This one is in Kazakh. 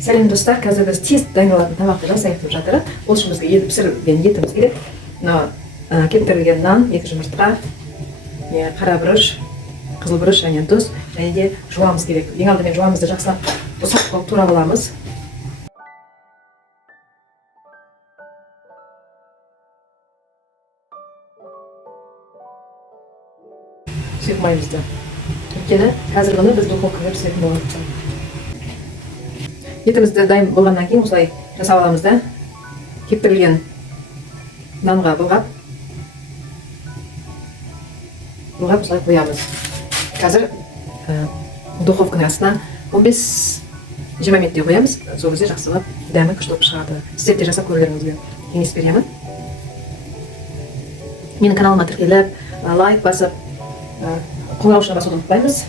Сәлем достар, қазір біз тез дайындалатын тамақты жасайтып жатыр. Ол үшін бізге ет пісірілген етіміз керек. Мына кептірілген нан, 2 жұмыртқа, қара бұрыш, қызыл бұрыш және тұз, және де жуамыз керек. Ең алдымен жуамызды жақсылап ұсақ қылып турап аламыз. Сұйық өйткені қазір бұны біз духовкаға пісіретін болады. Етімізді дайын болғаннан кейін осылай жасап аламыз да, кептірілген нанға былғап осылай қоямыз. Қазір духовканың астына 15-20 минуттай қоямыз. Сол кезде жақсылап дәмі күшті болып шығады. Сіздер де жасап көрулеріңізге кеңес беремін. Менің каналыма тіркеліп, лайк басып, қоңыраушыны басуды ұмытпаймыз.